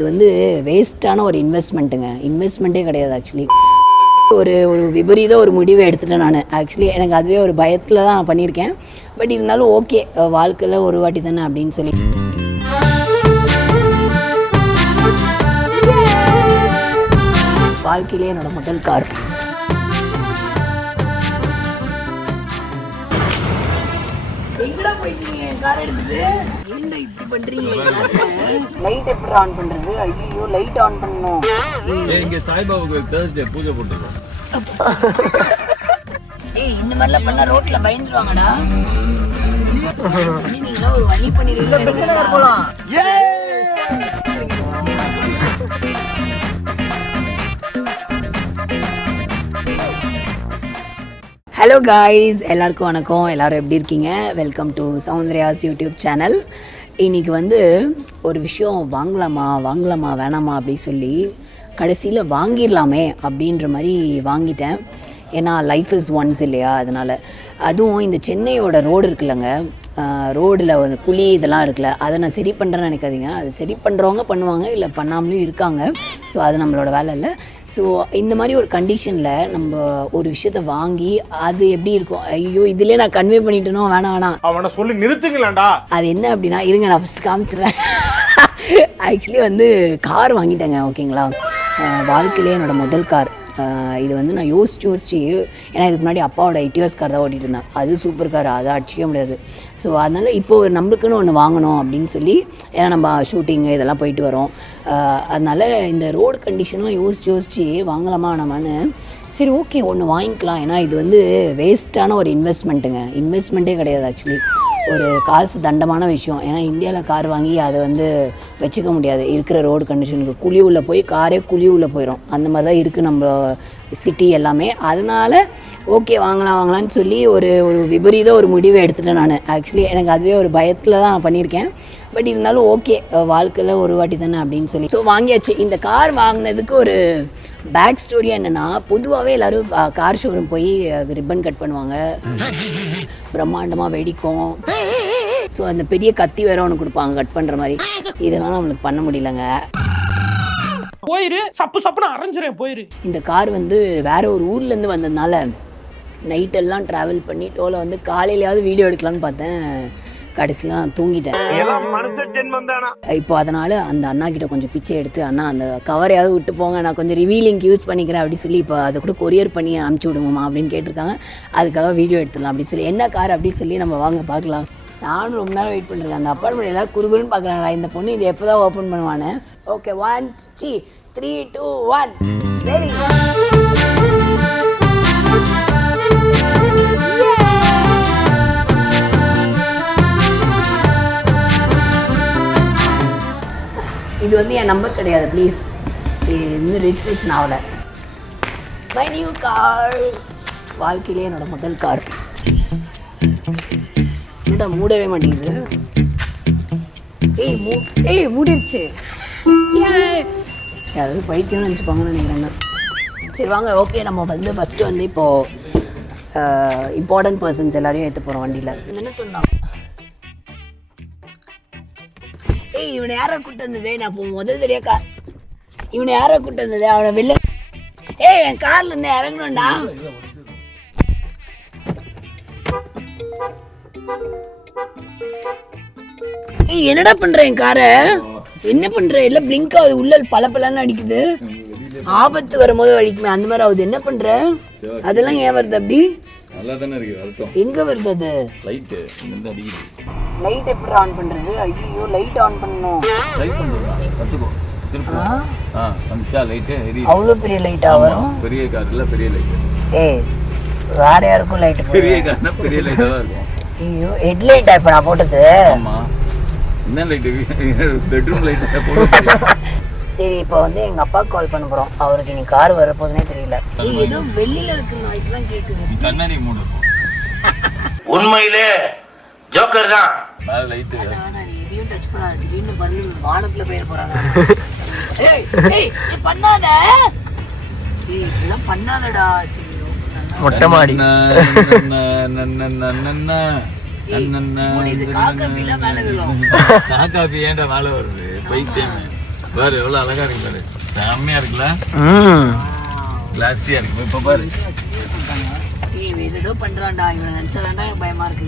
இது வந்து வேஸ்ட்டான ஒரு இன்வெஸ்ட்மெண்ட்டே கிடையாது ஆக்சுவலி. ஒரு விபரீத ஒரு முடிவை எடுத்துட்டேன் நான். ஆக்சுவலி எனக்கு அதுவே ஒரு பயத்தில் தான் பண்ணியிருக்கேன். பட் இருந்தாலும் ஓகே, வாழ்க்கையில் ஒரு வாட்டி தானே அப்படின்னு சொல்லி. வாழ்க்கையிலே என்னோட முதல் கார். எங்கடா போயிட்டீங்க கார் எடுத்துட்டு? என்ன இப்படி பண்றீங்க? லைட் எப்படி ஆன் பண்றது? ஐயோ, லைட் ஆன் பண்ணணும். இங்க சாய்பாபாவுக்கு தேர்ஸ்டே பூஜை போட்டுருக்கோம். ஏய், இந்த மாதிரிலாம் பண்ணா ரோட்ல பயந்துருவாங்கடா. நீங்க ஒரு வழி பண்ணிருக்கீங்க. போலாம். ஹலோ காய்ஸ், எல்லாருக்கும் வணக்கம். எல்லோரும் எப்படி இருக்கீங்க? Welcome to Soundarya's YouTube channel. இன்றைக்கி வந்து ஒரு விஷயம் வாங்கலாமா வேணாமா அப்படின்னு சொல்லி கடைசியில் வாங்கிடலாமே அப்படின்ற மாதிரி வாங்கிட்டேன். ஏன்னா லைஃப் இஸ் ஒன்ஸ் இல்லையா, அதனால். அதுவும் இந்த சென்னையோட ரோடு இருக்குல்லங்க, ரோடில் ஒரு குழி இதெல்லாம் இருக்குல்ல, அதை நான் சரி பண்ணுறேன்னு நினைக்காதீங்க. அது சரி பண்ணுறவங்க பண்ணுவாங்க, இல்லை பண்ணாமலும் இருக்காங்க. ஸோ அது நம்மளோட வேலை இல்லை. ஸோ இந்த மாதிரி ஒரு கண்டிஷனில் நம்ம ஒரு விஷயத்த வாங்கி அது எப்படி இருக்கும், ஐயோ இதிலே நான் கன்வே பண்ணிட்டேனோ, வேணாம் அவனை சொல்லி நிறுத்துங்களேன்டா. அது என்ன அப்படின்னா, இருங்க நான் ஃபஸ்ட் காமிச்சிடுறேன். ஆக்சுவலி வந்து கார் வாங்கிட்டேங்க, ஓகேங்களா. வாழ்க்கையிலே என்னோட முதல் கார். இது வந்து நான் யோசிச்சு, ஏன்னா இதுக்கு முன்னாடி அப்பாவோட 8 years கார் தான் ஓட்டிகிட்டு இருந்தேன். அது சூப்பர் கார், அதை அடிச்சிக்க முடியாது. ஸோ அதனால் இப்போது நம்மளுக்குன்னு ஒன்று வாங்கணும் அப்படின்னு சொல்லி, ஏன்னா நம்ம ஷூட்டிங்கு இதெல்லாம் போயிட்டு வரோம். அதனால் இந்த ரோடு கண்டிஷன்லாம் யோசிச்சு வாங்கலாமா நம்மன்னு. சரி, ஓகே ஒன்று வாங்கிக்கலாம். ஏன்னா இது வந்து வேஸ்ட்டான ஒரு இன்வெஸ்ட்மெண்ட்டே கிடையாது ஆக்சுவலி. ஒரு காசு தண்டமான விஷயம். ஏன்னா இந்தியாவில் கார் வாங்கி அதை வந்து வச்சுக்க முடியாது இருக்கிற ரோடு கண்டிஷனுக்கு. குழி உள்ளே போய் காரே குழி உள்ளே போயிடும். அந்த மாதிரி தான் இருக்குது நம்ம சிட்டி எல்லாமே. அதனால் ஓகே வாங்கலான்னு சொல்லி ஒரு விபரீத ஒரு முடிவை எடுத்துட்டேன் நான். ஆக்சுவலி எனக்கு அதுவே ஒரு பயத்தில் தான் பண்ணியிருக்கேன். பட் இருந்தாலும் ஓகே, வாழ்க்கையில் ஒரு வாட்டி தானே அப்படின்னு சொல்லி ஸோ வாங்கியாச்சு. இந்த கார் வாங்கினதுக்கு ஒரு பேக் ஸ்டோரியாக என்னென்னா, பொதுவாகவே எல்லோரும் கார் ஷோரூம் போய் ரிப்பன் கட் பண்ணுவாங்க, பிரம்மாண்டமாக வெடிக்கும். ஸோ அந்த பெரிய கத்தி வேற ஒன்று கொடுப்பாங்க கட் பண்ணுற மாதிரி. இதெல்லாம் நம்மளுக்கு பண்ண முடியலங்க. சப்புன்னு அரைஞ்சிரேன் போயிரு. இந்த கார் வந்து வேற ஒரு ஊர்லேருந்து வந்ததுனால நைட்டெல்லாம் ட்ராவல் பண்ணி டோல வந்து காலையிலையாவது வீடியோ எடுக்கலான்னு பார்த்தேன். கடைசியில் நான் தூங்கிட்டேன். இப்போ அதனால் அந்த அண்ணா கிட்ட கொஞ்சம் பிச்சை எடுத்து, அண்ணா அந்த கவரையாவது விட்டு போங்க, நான் கொஞ்சம் ரிவீலிங்க்கு யூஸ் பண்ணிக்கிறேன் அப்படின்னு சொல்லி இப்போ அதை கூட கொரியர் பண்ணி அனுப்பிச்சி விடுங்கம்மா அப்படின்னு கேட்டிருக்காங்க. அதுக்காக வீடியோ எடுத்துடலாம் அப்படின்னு சொல்லி. என்ன கார் அப்படின்னு சொல்லி நம்ம வாங்க பார்க்கலாம். நானும் ரொம்ப நேரம் வெயிட் பண்ணிருக்கேன். அந்த அப்பார்ட்மெண்ட் எல்லாம் குறுகுறுன்னு பார்க்குறாங்களா இந்த பொண்ணு, இது எப்போ தான் ஓப்பன் பண்ணுவானு. Okay, 1 3 2 1 ready. இது வந்து என் நம்பர் கிடையாது, ப்ளீஸ். இன்னும் ரெஜிஸ்ட்ரேஷன் ஆகலை. My new car. வாழ்க்கையிலே என்னோட முதல் கார். என்னடா மூடவே மாட்டேங்குது. ஏய் மூடிடுச்சு. யாராவது பைத்தியம்னு நினச்சிப்பாங்கன்னு நினைக்கிறேங்க. சரி வாங்க, ஓகே நம்ம வந்து ஃபஸ்ட்டு வந்து இப்போது இம்பார்ட்டன்ட் பர்சன்ஸ் எல்லாரையும் ஏற்ற போகிறோம் வண்டியில். என்ன சொன்னான்? ஏய், இவனை யாரை கூப்பிட்டு வந்ததே? நான் இப்போ முதல் தெரியா இவனை யாரை கூப்பிட்டு வந்ததே? அவனை வெளில என் கார்ல இருந்து இறங்கணும்டா. ஏய், என்னடா பண்ற? என் காரை என்ன பண்ற? எல்லாம் பிளிங்க் ஆகுது, உள்ள பலன்னு அடிக்குது. ஆபத்து வரும்போது அடிக்குமே, அந்த மாதிரி ஆகுது. என்ன பண்ற? அதெல்லாம் ஏன் வருது அப்படி? நல்லா தானே இருக்கு, வரட்டும். எங்க வருது அது? லைட் இங்க அடிக்குது. லைட் எப்படி ஆன் பண்றது? ஐயோ, லைட் ஆன் பண்ணனும். லைட் பண்ணுடா, கத்துக்கோ. திருப்பி வந்துச்சா லைட் எரியுது. அவ்வளவு பெரிய லைட்டா வரும்? பெரிய கார் இல்ல, பெரிய லைட். ஏய், வேற யாருக்கும் லைட் போடுற? பெரிய கார்னா பெரிய லைட்டா தான் இருக்கும். ஐயோ, ஹெட் லைட்டா இப்ப நான் போட்டது? ஆமா. என்ன லைட்? பெட்ரூம் லைட் போடுறது. சரி, இப்போ வந்து எங்க அப்பா கால் பண்ண போறோம். அவருக்கு நீ கார் வர போதுனே தெரியல. ஏதோ வெளியில இருக்க நாய்ஸ்லாம் கேக்குது. நீ கண்ணாடி மூடு. உண்மையிலே ஜோக்கர் தான். மேல லைட். நான் எதையும் டச் பண்ணாத, திடீர்னு பண்ணி வானத்துல போயிட போறாங்க. ஏய் பண்ணாத. ஏய் இதெல்லாம் பண்ணாதடா. சரி மொட்டை மாடி. காக்கா பீல மேல விழும். காக்கா பீ ஏன்டா மேல வருது? பைத்தியம். பாரு எவ்வளவு அழகா இருக்கு பாரு. செம்மையா இருக்குல்ல, கிளாஸியா இருக்கு. இப்ப பாரு ஏய் ஏதோ பண்றான்டா, இவனை நினைச்சாதான்டா எனக்கு பயமா இருக்கு.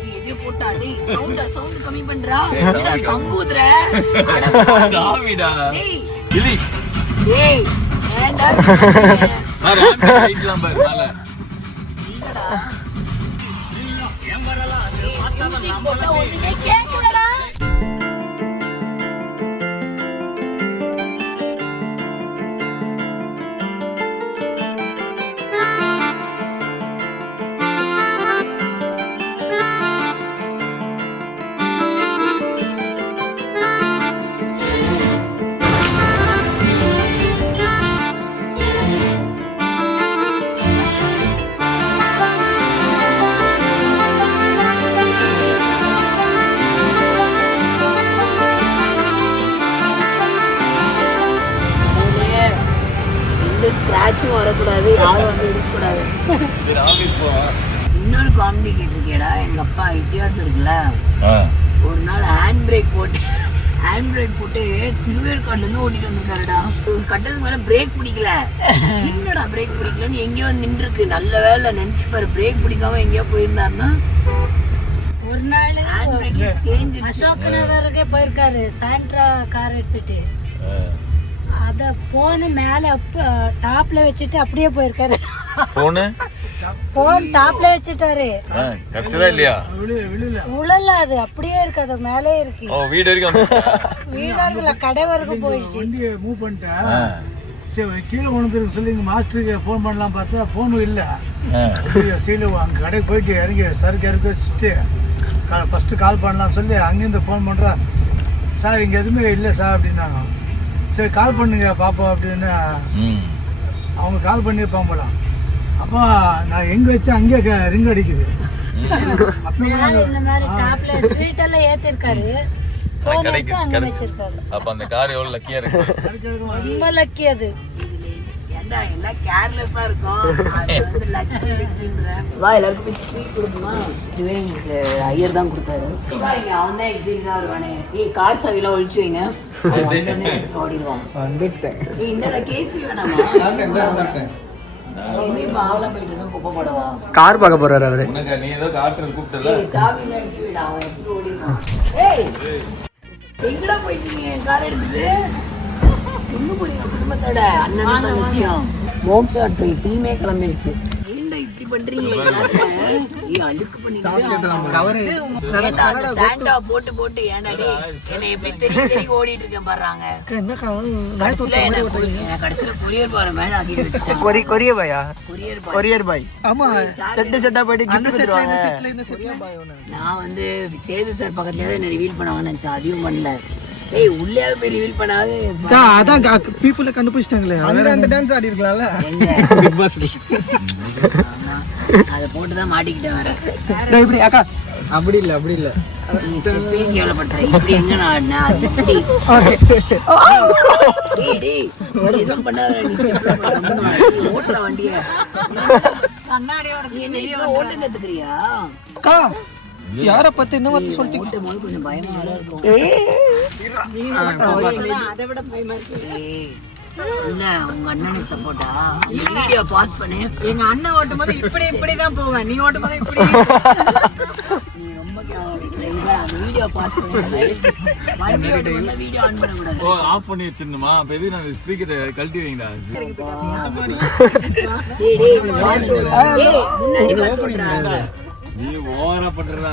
ஏய் இது போட்டா டேய் சவுண்ட் கம்மி பண்றா. என்னடா சங்கூதுற? சாமிடா. டேய் இலி டேய் ஏன்டா பாரு லைட்லாம் பாரு மேல. இல்லடா ஏன் வரலாம்? அது பார்த்தாதான் நாம ஒண்ணுமே கேட்கலடா. ஸ்கிராட்சும் வரக்கூடாது, யாரும் வந்து இருக்கக்கூடாது. சரி ஆபீஸ் போவா. இன்னொரு காமெடி கேட்டிருக்கேடா. எங்க அப்பா இத்தியாசம் இருக்குல்ல, ஒரு நாள் ஹேண்ட் பிரேக் போட்டு திருவேற்காடுல இருந்து ஓட்டிட்டு வந்திருக்காருடா. கட்டத்துக்கு மேல பிரேக் பிடிக்கல. என்னடா பிரேக் பிடிக்கலன்னு எங்கேயோ வந்து நின்று இருக்கு. நல்ல வேலை நினைச்சு பாரு, பிரேக் பிடிக்காம எங்கேயோ போயிருந்தாருன்னா ஒரு நாள் ஹேண்ட் பிரேக் தேஞ்சு. அசோக் நகருக்கே போயிருக்காரு சாண்ட்ரா கார் எடுத்துட்டு. அத போன் மேல டாப்ல வச்சுட்டு அப்படியே போயிருக்காரு. போன் டாப்ல வச்சுட்டாரு. கட்சதா இல்லையா? உழல, அது அப்படியே இருக்கு, அது மேலே இருக்கு. வீடு வரைக்கும் வீடுல கடை வரைக்கும் போயிடுச்சு. வண்டியை மூவ் பண்ணிட்டேன். சரி கீழே உணர்ந்துருக்கு சொல்லி எங்கள் மாஸ்டருக்கு ஃபோன் பண்ணலாம் பார்த்தா ஃபோனும் இல்லை. ஸ்டீலு அங்கே கடைக்கு போயிட்டு இறங்கி சருக்கு இறக்கி வச்சுட்டு ஃபஸ்ட்டு கால் பண்ணலாம் சொல்லி அங்கேருந்து ஃபோன் பண்ணுறா. சார் இங்கே எதுவுமே இல்லை சார் அப்படின்னாங்க. சரி கால் பண்ணுங்க பாப்போம் அப்படின்னு அவங்க கால் பண்ணியிருப்பாங்க போல. அப்போ நான் எங்கே வச்சு அங்கேயே ரிங் அடிக்குது. இந்த மாதிரி டாப்ல ஸ்வீட் எல்லாம் ஏத்திருக்காரு. போன் எடுத்து அங்க வச்சிருக்காரு. அப்ப அந்த கார் எவ்வளவு லக்கியா இருக்கு. ரொம்ப லக்கி அது. ஏன்டா எல்லாம் கேர்லெஸ்ஸா இருக்கும். அது வந்து லக்கின்ற வா எல்லாருக்கும் போய் ஸ்வீட் கொடுக்குமா? இதுவே எங்களுக்கு ஐயர் தான் கொடுத்தாரு. அவன் தான் எக்ஸிட்டா வருவானே. ஏய் கார் சாவிலாம் ஒழிச்சு வைங்க, ஓடிடுவான். வந்துட்டேன். இந்த கேசி வேணாமா? ஆவலாம் போயிட்டு இருக்க குப்பை போடவா? கார் பார்க்க போறாரு அவரு. நீ ஏதோ காட்டுறது கூப்பிட்டல. ஏய் சாவில எடுத்து விட, அவன் எப்படி ஓடிடுவான்? ஏய் எங்கடா போயிட்டீங்க கார் எடுத்துட்டு? எங்க போறீங்க குடும்பத்தோட? அண்ணன் தங்கச்சியும் மோக்ஷா ட்ரீ டீமே கிளம்பிடுச்சு. ஏன்டா இப்படி பண்றீங்க? ஏய் அழுக்கு பண்ணிட்டு சாண்டா போட்டு ஏன்டா டேய் என்ன எப்படி தெரி ஓடிட்டு இருக்கேன் பாருங்க. கடைசியில கொரியர் பாரு மேல ஆக்கிட்டு வச்சிட்டாங்க. கொரிய பாயா? Courier boy. ஆமா செட்டா போயிட்டு அந்த செட்ல நான் வந்து சேது சார் பக்கத்துலயே தான் என்ன ரிவீல் பண்ணுவாங்கன்னு நினைச்சேன். அதையும் பண்ணல. ஏய் உள்ளே போய் ரிவீல் பண்ணாது. அதான் பீப்புள கண்டுபிடிச்சிட்டாங்களே. அந்த டான்ஸ் ஆடி இருக்கலாம்ல பிக் பாஸ். அத போட்டு தான் மாட்டிக்கிட்டேன் வேற. டேய் இப்படி அக்கா அப்படி இல்ல நீ ஸ்டெப்பே கேவலப்படுற. இப்படி எங்க நான் ஆடினேன் அது இப்படி. டேய் எதுவும் பண்ணாத. நீ ஸ்டெப்ல பண்ணு. ஓட்டுற வண்டிய கண்ணாடியோட நீ ஓட்டு கத்துக்கிறியா? அக்கா யார பத்தி என்ன வார்த்தை சொல்லிட்டு ஓட்டும் போது கொஞ்சம் பயமா வேற இருக்கும். அதை விட பயமா இருக்கு. என்ன உங்க அண்ணனுக்கு சப்போர்ட்டா? வீடியோ பாஸ் பண்ணு. எங்க அண்ணன் ஓட்டும் போது இப்படி தான் போவேன். நீ ஓட்டும் போது இப்படி. நீ ரொம்ப வீடியோ பாஸ் பண்ணு. வீடியோ ஆன் பண்ண கூடாது. ஓ ஆஃப் பண்ணி வச்சிரணுமா? அப்ப எது நான் ஸ்பீக்கரை கழட்டி வைங்கடா. நீ ஓவரா பண்றடா.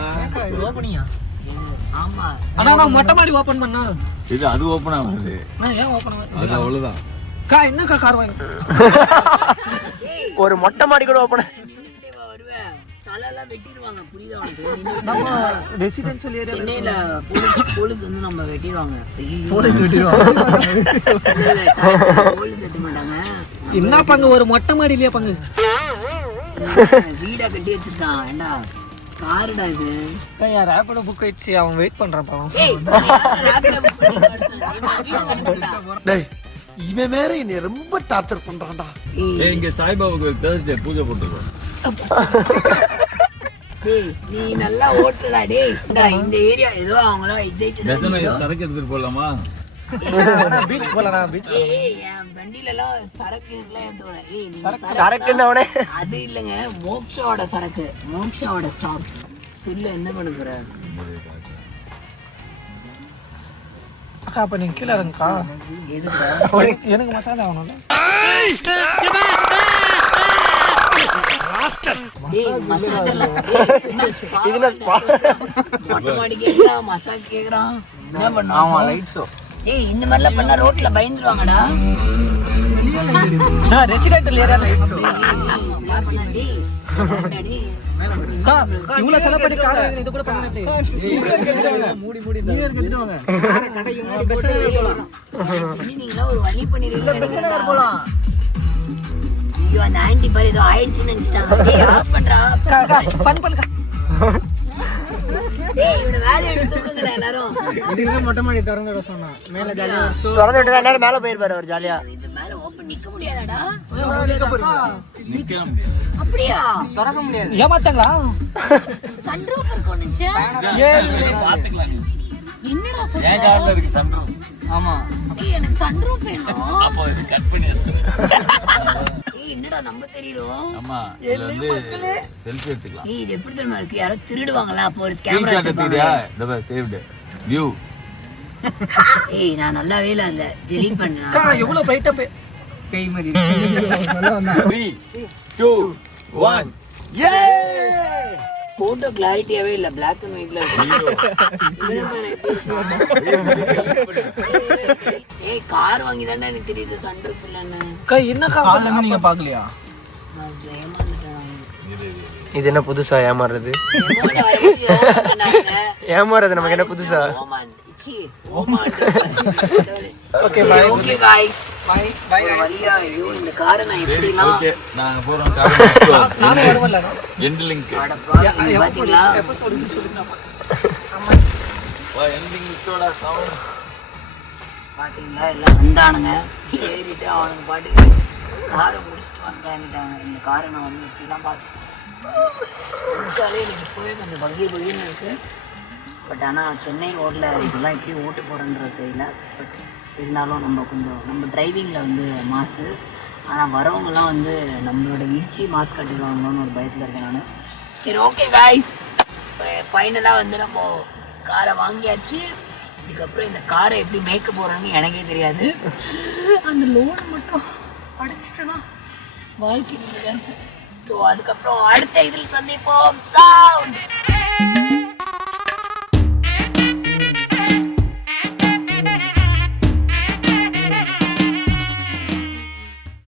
ஆமா ஆனா நான் மொட்டை மாடி ஓபன் பண்ணா இது அது ஓபன் ஆகுது. நான் ஏன் ஓபன் ஆகுது? அது அவ்வளவுதான். கா என்னக்கா கார் வாங்க ஒரு மொட்டை மாடி கூட ஓபன் வருவேன். தலையெல்லாம் வெட்டிடுவாங்க. புரியுதா உனக்கு? நம்ம ரெசிடென்ஷியல் ஏரியா சென்னையில போலீஸ் வந்து நம்ம வெட்டிடுவாங்க. போலீஸ் வெட்டிடுவாங்க. போலீஸ் வெட்ட மாட்டாங்க. என்ன பங்கு ஒரு மொட்டை மாடியிலேயே பங்கு வீடா கட்டி வச்சிருக்கான். ஏண்டா காருடா இது. யார் ரேபிடோ புக் ஆயிடுச்சு. அவன் வெயிட் பண்றான் பாவம். டேய் இவன் வேற என்னை ரொம்ப டார்ச்சர் பண்றான்டா. ஏய் இங்க சாய்பாபாக்கு தேர்ஸ்டே பூஜை போட்டுருக்கோம். டேய் நீ நல்லா ஓட்டுடா டேய். இந்த ஏரியா ஏதோ அவங்களா எக்ஸைட்டடா. சரக்கு எடுத்துட்டு போலாமா? பீச் போலாம் பீச். என் வண்டியில எல்லாம் சரக்கு எல்லாம் ஏத்துவேன். நீங்க சரக்குன்னு அவனே அது இல்லைங்க, மோக்ஷாவோட சரக்கு, மோக்ஷாவோட ஸ்டாக்ஸ். சொல்லு என்ன பண்ண போற? அக்கா அப்ப நீங்க கீழே இறங்கக்கா. எதுக்குடா? எனக்கு மசாலா ஆகணும்ல. மசாஜ் எல்லாம் மொட்டை மாடி கேக்குறான், மசாஜ் கேக்குறான், என்ன பண்ணுவான்? லைட்ஸோ இந்த மாதிரிலாம் பண்ணா ரோட்ல பயந்துருவாங்கடா. Residential area லைட்ஸோ. இவ்வளவு செலவு பண்ணி கார் வாங்குறீங்க, இது கூட பண்ணல. மூடி மூடி நியூ இயர் கட்டிடுவாங்க. கடைக்கு முன்னாடி பஸ் போலாம். நீங்களா ஒரு வழி பண்ணிருக்கீங்க. பஸ் போலாம். ஐயோ அந்த ஆன்ட்டி பாரு ஏதோ ஆயிடுச்சுன்னு நினைச்சிட்டாங்க. டேய் ஆஃப் பண்றா. ஃபன் பண்ணுங்க. டேய் இவன வேலைய எடுத்து தூக்குங்கடா எல்லாரும். இதுக்கு மொட்டை மாடி திறந்து சொன்னா. மேல ஜாலியா திறந்து விட்டு நேரா மேல போயிருப்பாரு அவர் ஜாலியா. இது மேல ஓபன் நிக்க முடியாதாடா? நிக்க முடியாது. அப்படியா? திறக்க முடியாது. ஏமாத்தாங்களா? சன்ரூஃப் இருக்குன்னுச்சு. பாத்துக்கலாம் நீ. என்னடா என் சொல்ற? கார்ல இருக்கு சன்ரூஃப். ஆமா. டேய் எனக்கு சன்ரூஃப் வேணும். அப்போ இது கட் பண்ணி எடுத்துறேன். டேய் என்னடா நம்ம தெரியறோம்? ஆமா இதுல வந்து செல்ஃபி எடுத்துக்கலாம். டேய் இது எப்படி தெரியுமா இருக்கு? யாரோ திருடுவாங்களா? அப்போ ஒரு கேமரா ஸ்கிரீன்ஷாட் வச்சிருப்பாங்க. எடுத்துறியா? இதோ சேவ்ட் வியூ. ஏய் நான் நல்லாவே இல்ல அந்த delete பண்ணேன். அக்கா எவ்வளவு பிரைட்டா பேய் மாதிரி. நல்லா வந்தா. 3 2 1 யே! போட்டோ கிளாரிட்டியாவே இல்ல, black and whiteல இருக்கு. ஏய் கார் வாங்கி தானே எனக்கு தெரியுது சன்ரூஃப் இல்லன்னு. அக்கா என்னக்கா கால்ல இருந்து நீங்க பாக்கலையா? நான் ஏமாந்துட்டேன். இது என்ன புதுசா ஏமாறுறது? ஏமாந்து வரும்போது ஏமாந்தாங்க. ஏமாறுறது நமக்கு என்ன புதுசா? Okay bye. Okay guys bye bye. இந்த காரை நான் எப்படிலாம் ஓகே நாங்க போறோம் கார். நான் வரவல்ல. End link. பாத்தீங்களா? எப்ப தொடங்கி சொல்லுங்க. வா எண்ட் லிங்கோட சவுண்ட். பாத்தீங்களா எல்லாம் வந்தானுங்க, ஏறிட்டு அவனுக்கு பாட்டுக்கு காரை முடிச்சுட்டு வந்தான்ட்டாங்க. இந்த காரை நான் வந்து இப்படிலாம் பார்த்தேன். எனக்கு இப்போவே கொஞ்சம் பகீர்னு இருக்கு. பட் ஆனால் சென்னை ரோட்டில் இதெல்லாம் எப்படி ஓட்டு போகிறேன்றது தெரியல. பட் இருந்தாலும் நம்ம கொஞ்சம் நம்ம டிரைவிங்கில் வந்து மாசு. ஆனால் வரவங்கலாம் வந்து நம்மளோட வீழ்ச்சி மாசு கட்டிடுவாங்களோன்னு ஒரு பயத்தில் இருக்கேன் நான். சரி ஓகே காய்ஸ், ஃபைனலாக வந்து நம்ம காரை வாங்கியாச்சு. இதுக்கப்புறம் இந்த காரை எப்படி மேய்க்க போகிறான்னு எனக்கே தெரியாது. அந்த லோனை மட்டும் அடைச்சிட்டேன்னா வாழ்க்கை இருக்கும். ஸோ அதுக்கப்புறம் அடுத்த இதில் சந்திப்போம். சவுண்ட்.